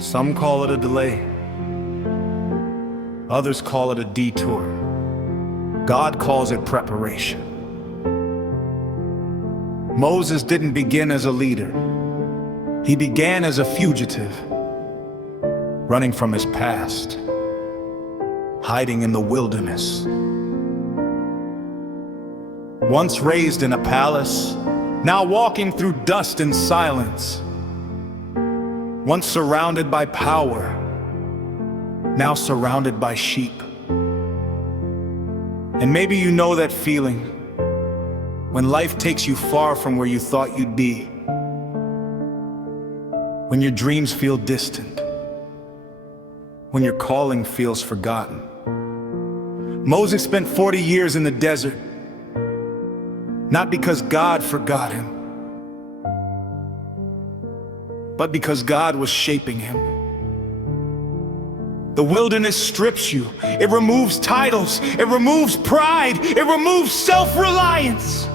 Some call it a delay. Others call it a detour. God calls it preparation. Moses didn't begin as a leader. He began as a fugitive, running from his past, hiding in the wilderness. Once raised in a palace, now walking through dust and silence. Once surrounded by power, now surrounded by sheep. And maybe you know that feeling when life takes you far from where you thought you'd be, when your dreams feel distant, when your calling feels forgotten. Moses spent 40 years in the desert, not because God forgot him, but because God was shaping him. The wilderness strips you. It removes titles. It removes pride. It removes self-reliance.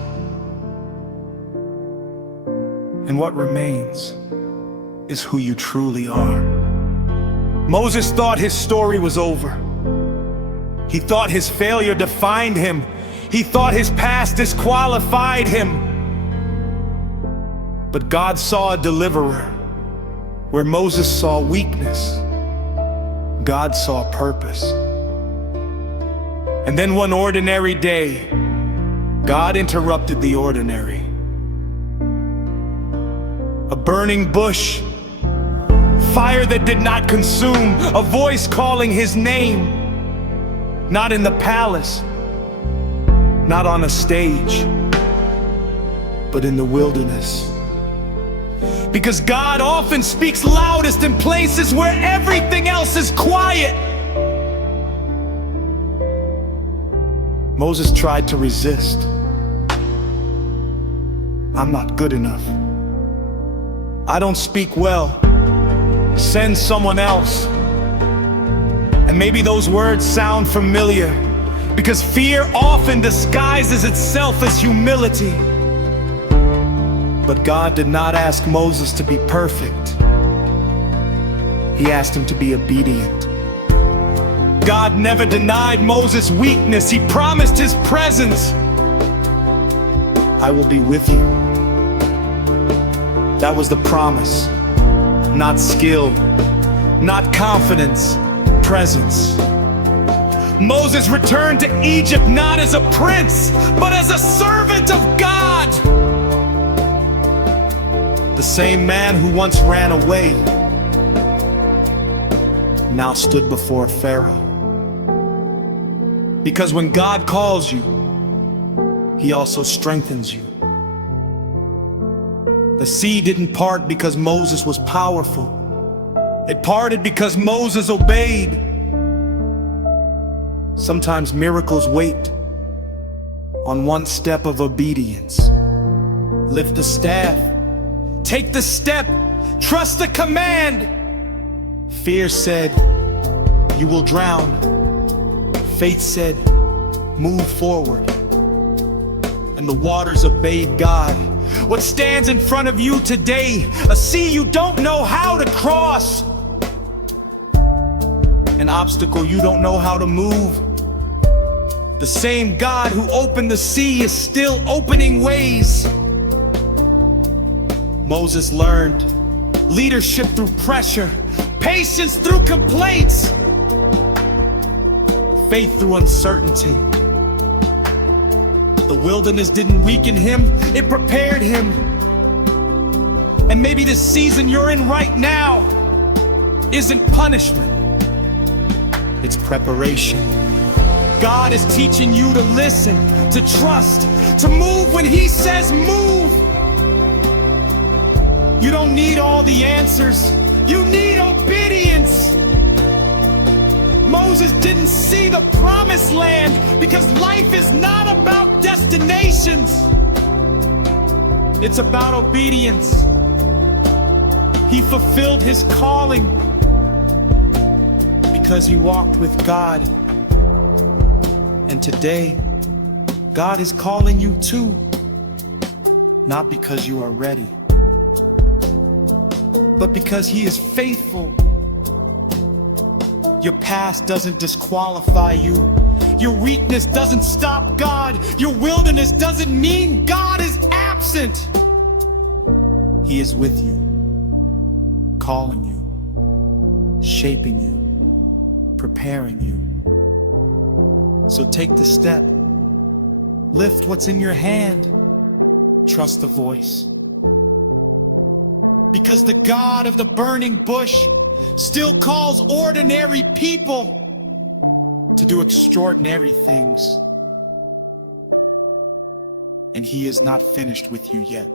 And what remains is who you truly are. Moses thought his story was over. He thought his failure defined him. He thought his past disqualified him. But God saw a deliverer. Where Moses saw weakness, God saw purpose. And then one ordinary day, God interrupted the ordinary. A burning bush, fire that did not consume, a voice calling his name. Not in the palace, not on a stage, but in the wilderness. Because God often speaks loudest in places where everything else is quiet. Moses tried to resist. I'm not good enough. I don't speak well. Send someone else. And maybe those words sound familiar, because fear often disguises itself as humility. But God did not ask Moses to be perfect. He asked him to be obedient. God never denied Moses' weakness. He promised his presence. I will be with you. That was the promise. Not skill, not confidence, presence. Moses returned to Egypt not as a prince, but as a servant of God. The same man who once ran away now stood before Pharaoh. Because when God calls you, He also strengthens you. The sea didn't part because Moses was powerful. It parted because Moses obeyed. Sometimes miracles wait on one step of obedience. Lift the staff. Take the step, trust the command. Fear said, you will drown. Faith said, move forward. And the waters obeyed God. What stands in front of you today? A sea you don't know how to cross. An obstacle you don't know how to move. The same God who opened the sea is still opening ways. Moses learned leadership through pressure, patience through complaints, faith through uncertainty. The wilderness didn't weaken him, it prepared him. And maybe this season you're in right now isn't punishment, it's preparation. God is teaching you to listen, to trust, to move when He says move. You don't need all the answers. You need obedience. Moses didn't see the promised land because life is not about destinations. It's about obedience. He fulfilled his calling because he walked with God. And today, God is calling you too, not because you are ready, but because He is faithful Your past doesn't disqualify you. Your weakness doesn't stop God. Your wilderness doesn't mean God is absent. He is with you, calling you, shaping you, preparing you. So take the step. Lift what's in your hand. Trust the voice. Because the God of the burning bush still calls ordinary people to do extraordinary things. And He is not finished with you yet.